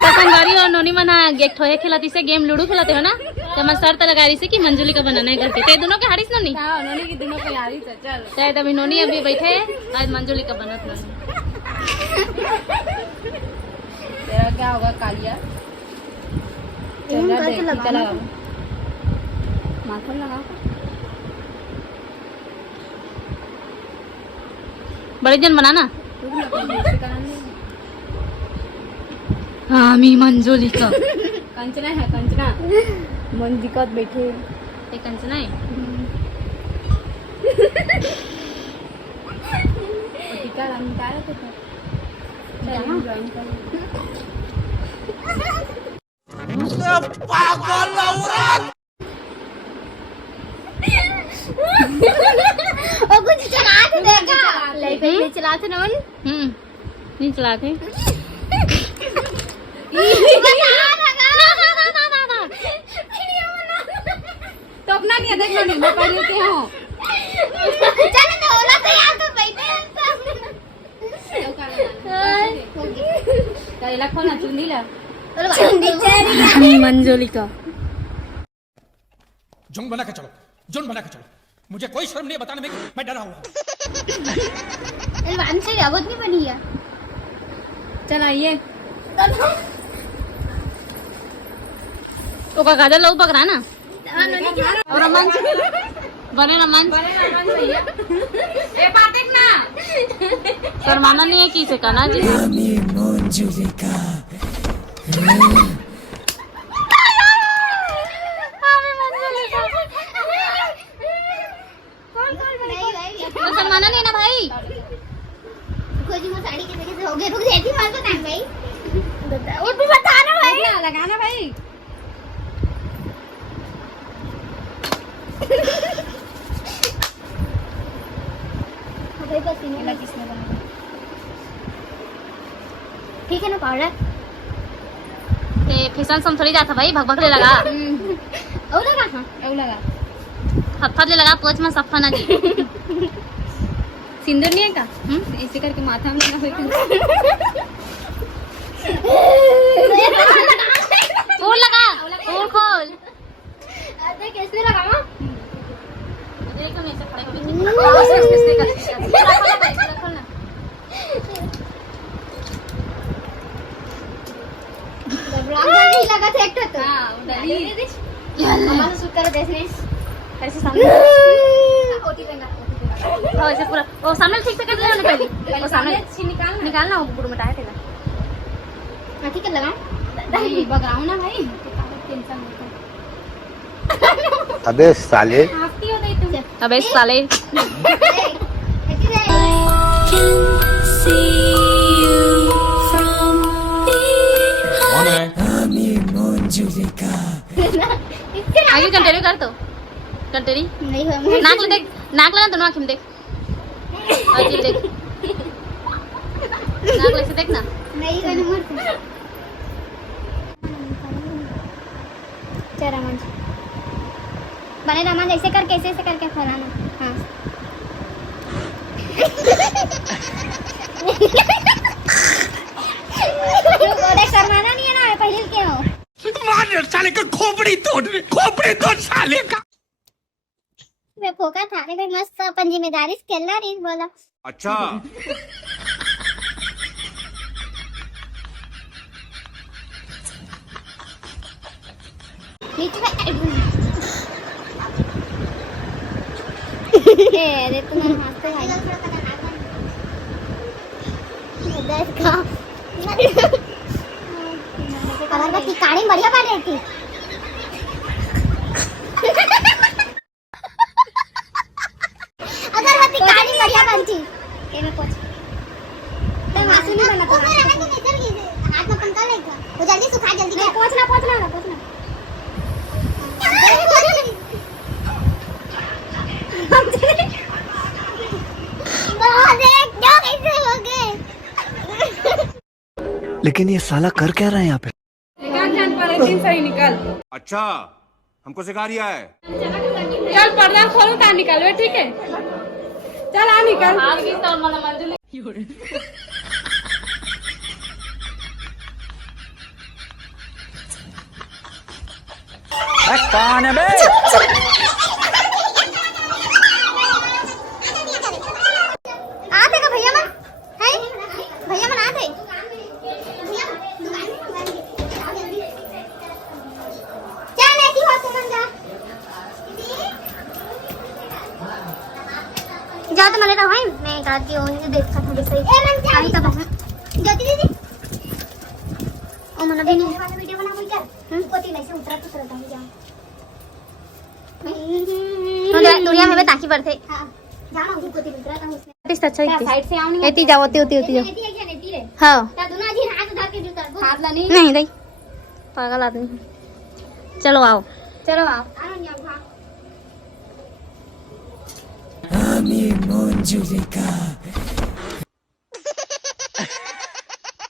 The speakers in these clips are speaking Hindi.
संगारी और नोनी मना गेट ठोए खिलाती से गेम लूडो खिलाते हो ना, तो मैं शर्त लगा रही से कि मंजूली का बनाना है करके। ते दोनों के हारिस नोनी? हां, नोनी की दोनों को हारिस है। चल ते तभी नोनी अभी बैठे, आज मंजूली का बनत नोनी। तेरा क्या होगा कालिया? चला देख टीका लगाओ, माथा लगाओ। बड़े जन बनाना। हाँ मी मंजूलिका कंचना है, कंचना मंजिकत बैठे ये कंचना है। टीका लगाना है तो चल ज्वाइन कर। पागल औरत ओ कुछ चला के देखा ले पे चलाते ना नहीं चलाते। तो अपना नहीं देखो नहीं मैं कर लेते हो। चल तो ओला तो यार तो बैठे तो इला खोना चुंदी ला मंजूलिका जुन बना के चलो, जुन बना के चलो। मुझे कोई शर्म नहीं बताने में मैं डरा हुआ हूं। अलवान से आवाज नहीं बनी है। चल आइए तो का गाजर लो पकड़ा ना और रमन बने रमन भैया ए बात एक ना शर्माना नहीं है किसे का ना जी। मंजूलिका शर्माना नहीं ना भाई। खोजी वो साड़ी कैसे हो गए? रुक जाती मार को टाइम भाई और भी बताना भाई लगाना भाई। भाई पसीने लगी किसने बनाया? ठीक है ना पाउडर ते फिसल सम थोड़ी जाता भाई, भग भग ले लगा ओ लगा हां ओ लगा हफ्फत ले लगा पोछ में सफ्फा ना जी। सिंदूर नहीं है का ऐसे करके माथा में लगा फूल लगा फूल खोल अरे कैसे लगावा? देखो नहीं से खड़े हो गए खोलना नहीं लगा था एक तो हां डरी मम्मा से कर देने ऐसे सामने ओटी लेना हां ऐसे पूरा वो सामने ठीक से कर लेना पहले वो सामने निकालना वो बुड़ मटाया तेरा ठीक है लगा नहीं बगाओ ना भाई टेंशन मत। अबे साले आपकी हो गई तुम। अबे साले कौन है? आगे कंटिन्यू कर तो कंटिन्यू नहीं हो नाक ले देख नाक लगा दोनों आँखें में देख और जीभ देख नाक ले से देख ना नहीं हो नंबर चल रमन बने रमन ऐसे करके ऐसे करके फैलाना। हाँ शर्माना नहीं है ना पहले के हो मार साले का खोपड़ी तोड़ साले का। मैं फोका था रे मस्त अपन जिम्मेदारी से खेलना नहीं बोला। अच्छा नीचे में अरे तुम्हारे हाथ पे है देखा अगरबत्ती काढ़ी बढ़िया पड़ रही थी। अगरबत्ती काढ़ी बढ़िया बनती के में कुछ तो मासू नहीं बना तो हाथ में पंखा लेगा वो जल्दी सुखा जल्दी पहुंचना लेकिन ये साला कर क्या रहा है यहाँ पे? निकाल अच्छा हमको सिखा रिया है। चल पर्दा खोलो तार निकालो ठीक है। चल आ निकाल कौन है बे? आते का भैया मन है भैया मन आते क्या लेती हो तुम जा जा तो मले रहो मैं गाती हूं ये देखा था सही ए मन जा आई का ज्योति दीदी ओ मन भी नहीं वाला वीडियो बना कोई क्या कोती नहीं से उतरा तो चलता हूं जा तो दुनिया में ताकि पर थे हां जाना उनको कोती उतरा था उसने टेस्ट अच्छा है साइड से आवनी एती जाओ ओती ओती ओती जाओ नेती है क्या नेती रे हां ता दोनों जी हाथ उठा के जूता हाथ ला नहीं नहीं नहीं पागल आदमी चलो आओ चलो आओ आनंद जाओ हां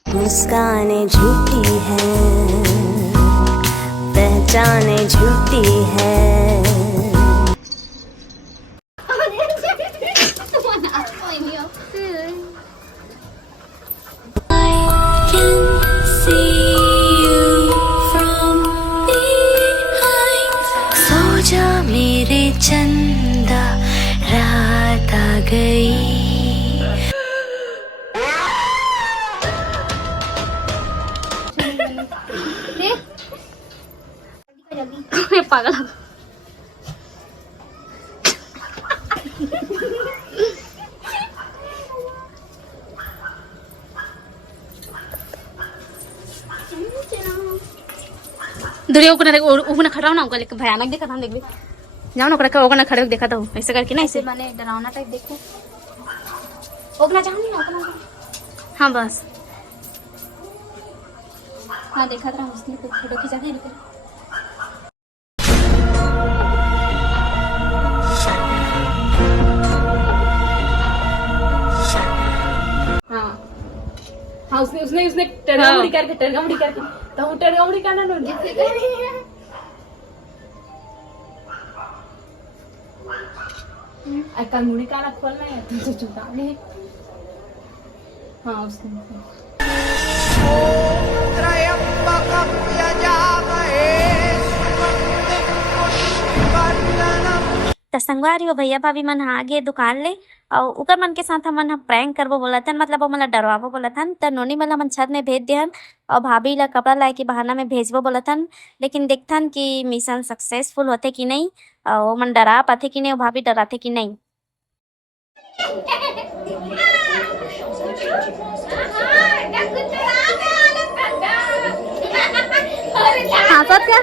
मुस्काने झूठी है, पहचाने झूठी है। सो जा मेरे चंदा, रात आ गई। पागल दुरिया ऊपर खड़ा हो ना उनका भयानक देखा था देख भी जाओ ना ओकरा खड़े होके देखा था ऐसे करके ना ऐसे मैंने डरावना टाइप देखो ओकना चाहूंगी ना ओकना हाँ बस हाँ देखा था उसने तो फोटो खींचा था लेकिन हाँ उसने टरगामुड़ी करके तो वो टरगामुड़ी का ना कंगुड़ी का ना खोलना है तुझे चुकाने है। हाँ उसने तो संगवारी हो भैया भाभी मन आगे दुकान ले और उकर मन के साथ हमन प्रैंक करबो बोला था मतलब वो मतलब डरवाबो बोला था तो नोनी मला मन छत में भेज दिहन और भाभी ला कपड़ा लाए के बहाना में भेजबो बोला था लेकिन देखथन कि मिशन सक्सेसफुल होते कि नहीं और वो मन डरा पाते कि नहीं और भाभी डराते कि नहीं। हाँ सब क्या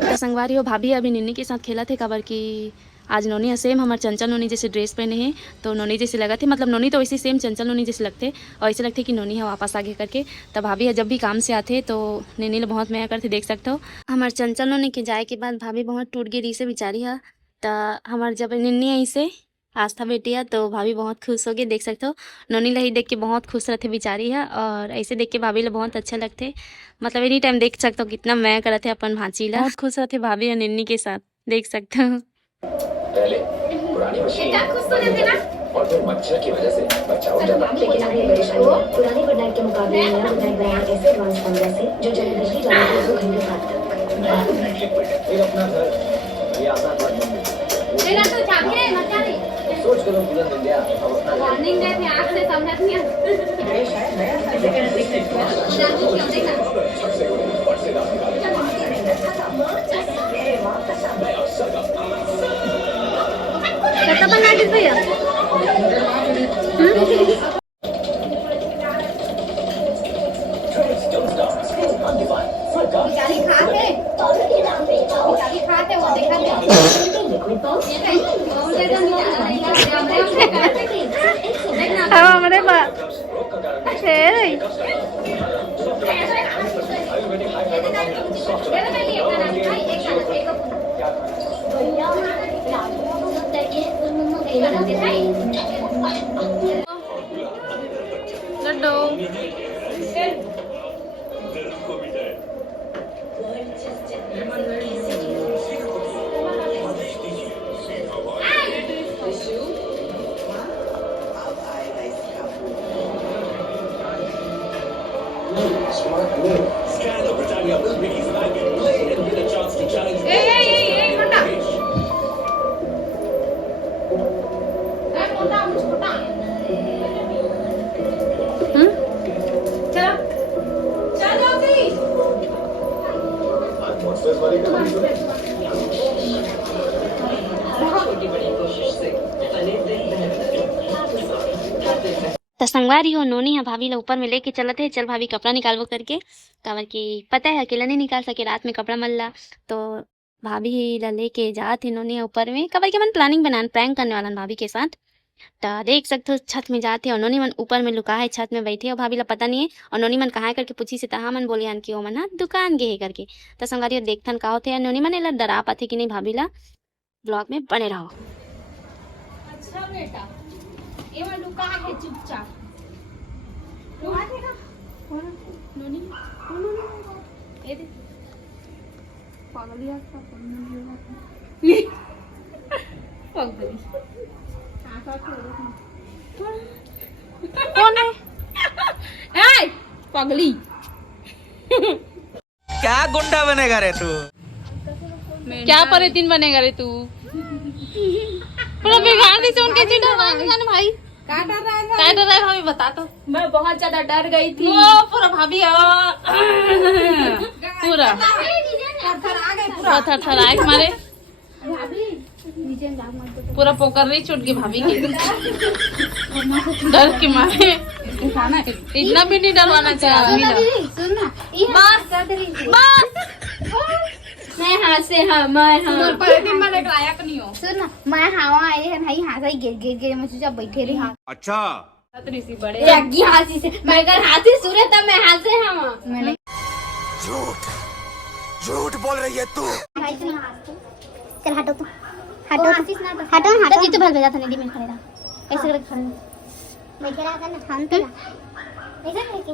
तो संगवारी हो भाभी अभी निन्नी के साथ खेला थे कबर की आज नोनी सेम हमारे चंचल नोनी जैसे ड्रेस पहने हैं तो नोनी जैसे लगा थे मतलब नोनी तो वैसे सेम चंचल नोनी जैसे लगते और ऐसे लगते कि नोनी है वापस आगे करके। तब भाभी जब भी काम से आते तो निन्नी बहुत मया करते देख सकते हो। हमारे चंचल नोनी के जाए के बाद भाभी बहुत टूट गई से बेचारी है तो हमारे जब निन्नी आई से आस्था बेटी है तो भाभी बहुत खुश हो गई देख सकते हो। नोनी ला ही देख के बहुत खुश रहते बेचारी है और ऐसे देख के भाभी ला बहुत अच्छा लगते मतलब एनी टाइम देख सकते हो कितना मैं करते अपन भांची ला बहुत खुश रहते भाभी और निन्नी के साथ देख सकते हो। पहले पुरानी मशीन और फिर मच्छर की वजह से बच्चा उठ जाता है लेकिन अभी परेशानी पुरानी गुडनाइट के मुकाबले नया गुडनाइट बयान ऐसे एडवांस फॉर्मूला से जो चले बिजली जाने के 2 घंटे बाद तक फिर अपना घर ये आसान बात नहीं मेरा तो चाबी है मत जा रे सोच करो बुलंद इंडिया अब अपना वार्निंग दे थे आंख से समझ नहीं ये शायद नया जानू क्यों देखा कता बना दे भैया गाड़ी खाते वो देखा हमारे पास Laddu Scan the Britannia Milk Biggies and I can play and win a chance to challenge. Monsters वाली कहानी सुने? छोटी बड़ी कोशिश से अनेक दिन तो संगवारी हो नोनी है भाभी ला ऊपर में लेके चलते है। चल भाभी कपड़ा निकालबो करके, काबर की पता है अकेला नहीं निकाल सके, रात में कपड़ा मल्ला तो भाभी ला लेके जाते नोनी ऊपर में। काबर के मन प्लानिंग बनान प्रैंक करने वाला भाभी के साथ। तो देख सकते हो छत में जाते और नोनी मन ऊपर में लुका है, छत में बैठे और भाभी ला पता नहीं है। और नोनी मन कहाँ करके पूछी से तहा मन बोले कि ओ मन हाँ दुकान गे है करके। तो संगवारी देखथन का होते नोनी मन ला डरा पाते कि नहीं। भाभी ला ब्लॉग में बने रहो। अच्छा बेटा एमा लुका है चुपचाप। लुका देगा कौन नोनी ए दे पागलिया का पगली आका कौन है? ए पगली क्या गुंडा बनेगा रे तू? क्या परे दिन बनेगा रे तू? पूरा बिगाड़ दी उनके चिढ़ा भाई। क्या डर रहा है? क्या डर रहा है भाभी बता तो। मैं बहुत ज्यादा डर गई थी। वो पूरा भाभी पूरा थर थर आए हमारे पूरा पोकर नहीं छूट गई भाभी की डर के मारे। इतना भी नहीं डरवाना चाहिए आदमी बस। मैं हाथ से हाँ मैं हाँ पर दिन में लायक नहीं हो। सुन ना मैं हवा आई है नहीं हाथ गिर गिर गिर मैं सोचा बैठे रही हाँ अच्छा बड़े जग्गी हाथी से मैं अगर हाथी सुरे तब मैं हाथ से हवा मैंने झूठ बोल रही है तू। चल हटो तो हटो हटो हटो जी तो भल भेजा था नदी में खड़े रहा ऐसे करके खड़े बैठे रहा था ना शांत रहा ऐसे करके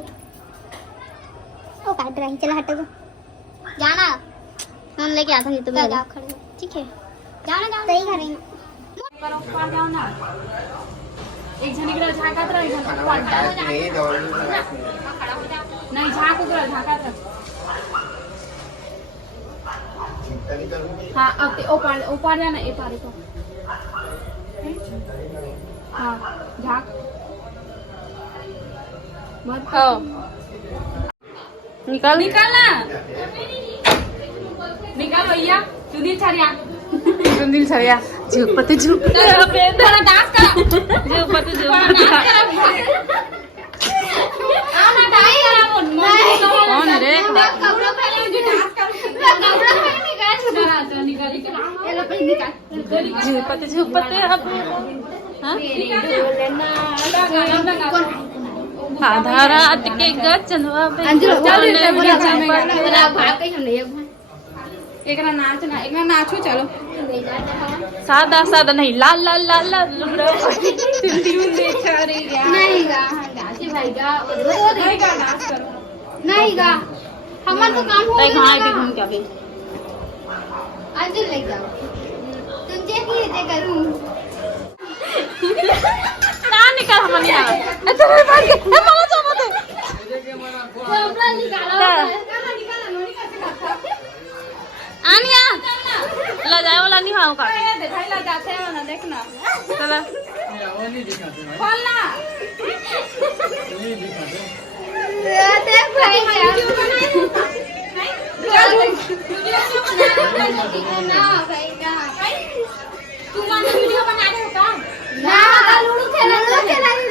ओ काट रही। चल हटो तो जाना फोन लेके आता नहीं तो मैं आप खड़े हो ठीक है जाओ ना सही कर रही हूं पर ऊपर जाओ ना एक जन इकडे झाकात रहा एक नहीं झाक उधर झाकात रहा। हाँ अब ऊपर जाना ए पारे को हाँ झाक मत निकाल निकालना निकाल भैया चुनी छरिया दिल छड़िया झुक पते झुक थोड़ा डांस करो झुक पते झुक आओ ना डाई करा कौन है रे? कपड़ा पहले मुझे डांस करो कपड़ा पहले निकाल ये लो पहले निकाल झुक पते अब हाँ आधा रात के गचनवा एक नाचो चलो सादा सादा नहीं लाल लाल लाल लाल नहीं गा डांस करो नहीं गा हमारा तो काम हो घाई पे घूम के अभी अंजुल लेके जाओ तुम देखिए ये करूं ना निकाल हमारे यहाँ अच्छा मैं मार के मारा तो मत कपड़ा निकालो आनिया ला जाए वाला नहीं हाउ का दिखाई ला जाते हैं ना देखना चला खोलना देख भाई वीडियो बना रहे हो का ना लूडो खेला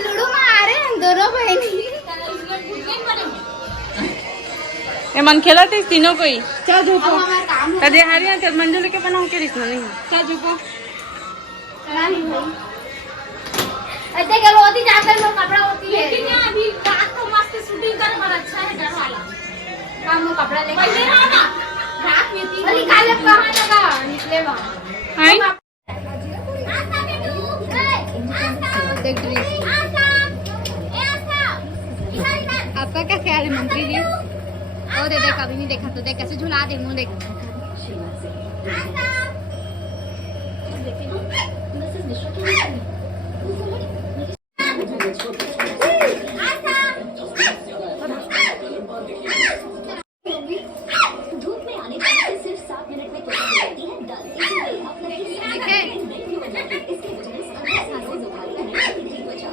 लूडो में आ रहे हैं दोनों बहन ये मन खेला थे तीनों को ही चल झुको हमारा काम कदे हरिया चल मंजुल के बनाऊं के रिश्ता नहीं चल झुको नहीं भाई ऐसे कल होती जाकर लोग कपड़ा होती है लेकिन यहाँ अभी रात को मस्त शूटिंग करे बड़ा अच्छा है डर वाला काम वो कपड़ा लेके पहले रहा ना रात में थी निकाले कहाँ लगा निकले वहाँ हाय आपका क्या ख्याल है मंत्री जी ओ दे देख अभी नहीं देखा तो देख कैसे झुला दे मुंह देख धूप में आने पर सिर्फ 7 मिनट में त्वचा हो जाती है 10 इसीलिए अपने इसके वजह से सांसें उठाती है त्वचा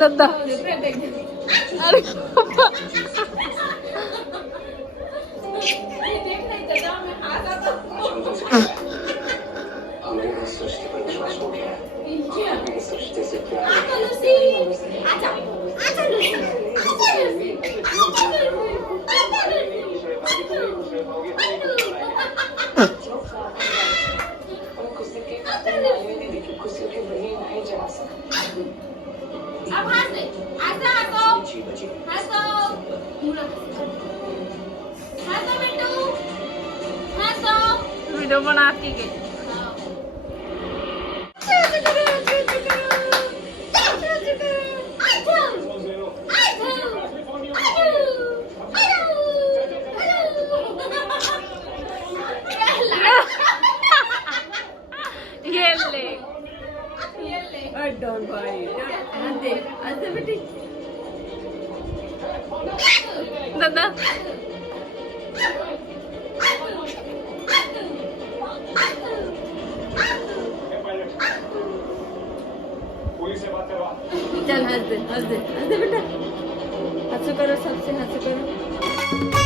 दादा अरे हमें इस सृष्टि पर विश्वास हो गया है इस सृष्टि से प्यार खुशी के वही नहीं जा सकते अब हंसो बिट्टू हंसो वीडियो बना के दादा चल हंस दे बेटा हंस करो सबसे हंस करो